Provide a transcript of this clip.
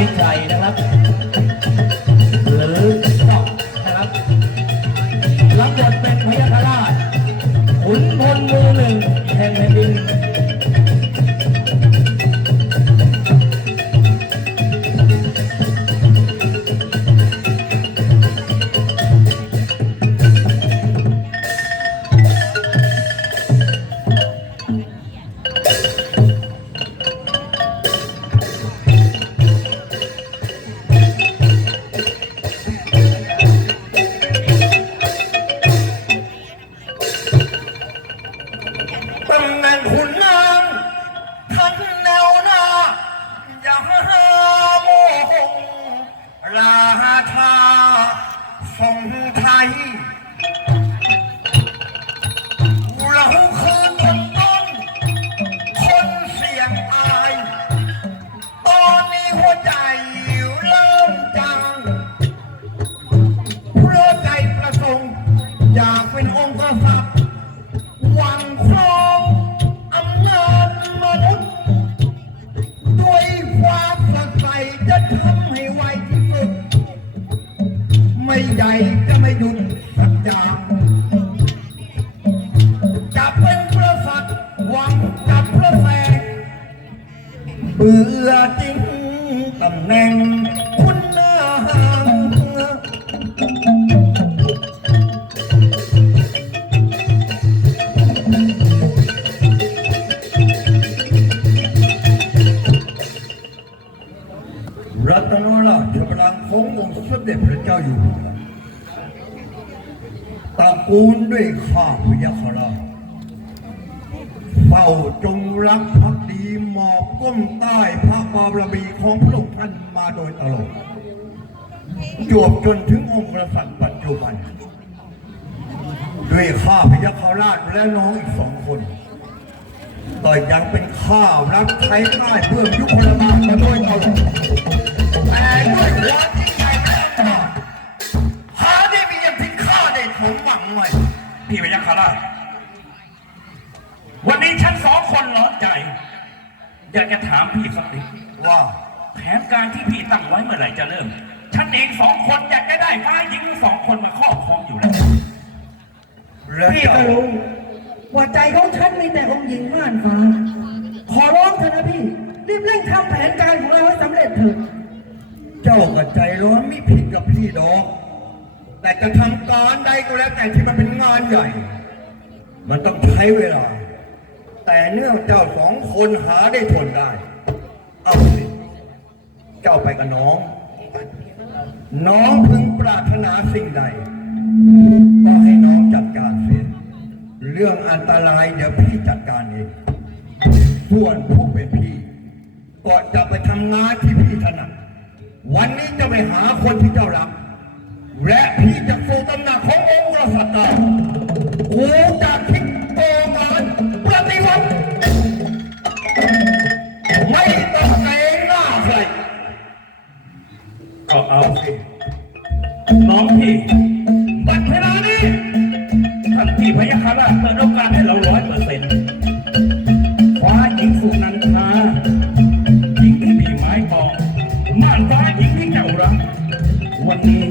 วิชัยนะครับ ชาทรงไทยเราคือคนต้น คนเสียงอาย ตอนนี้หัวใจเริ่มจางเพราะใจประสงค์อยากเป็นองค์กษัตริย์หวังคร บื่อจริงตำแหน่งคุณนางรัตนราชบัลลังก์ขององค์สมเด็จพระเจ้าอยู่หัวตระกูลด้วยข้าพยาคราช เฝ้าจงรักภักดีหมอบก้มใต้พระบารมีของพระองค์ท่านมาโดยตลอดจวบจนถึงองค์กษัตริย์ปัจจุบัน ด้วยข้าพยาคราชและน้องอีกสองคนต่อยังเป็นข้ารับใช้ค่ายเพื่อยุคพลบาลมาโดยตลอดแต่ด้วยความที่ใหญ่แน่นอนหาได้มีอย่างที่ข้าได้สมหวังไว้พี่พยัคฆราช วันนี้ฉันสองคนร้อนใจ อยากจะถามพี่สักนิดว่าแผนการที่พี่ตั้งไว้เมื่อไหร่จะเริ่ม ฉันเองสองคนอยากจะได้ฟ้าหญิงทั้งสองคนมาครอบครองอยู่แล้วแล้วพี่เจ้าก็รู้ว่าใจของฉันมีแต่องค์หญิงม่านฟ้า ขอร้องเถอะนะพี่ รีบเร่งทำแผนการของเราให้สำเร็จเถิดเจ้ากับใจร้อนไม่ผิดกับพี่ดอกแต่จะทำการใดก็แล้วแต่ที่มันเป็นงานใหญ่ มันต้องใช้เวลา แต่เนื่องเจ้าสองคนหาได้ทนได้ เอาสิเจ้าไปกับน้อง น้องพึงปรารถนาสิ่งใด ก็ให้น้องจัดการเสียเรื่องอันตรายเดี๋ยวพี่จัดการเองส่วนผู้เป็นพี่ ก็จะไปทำงานที่พี่ถนัดวันนี้จะไปหาคนที่เจ้ารัก และพี่จะสู่ตำหนักของ ก็เอาสิน้องพี่บัดเวลานี้ท่านพี่พยาคาราชเปิดโอกาสให้เราร้อยเปอร์เซ็นต์คว้าหญิงสุนันทาหญิงที่มีไม้ทองม่านฟ้าหญิงที่เจ้ารักวันนี้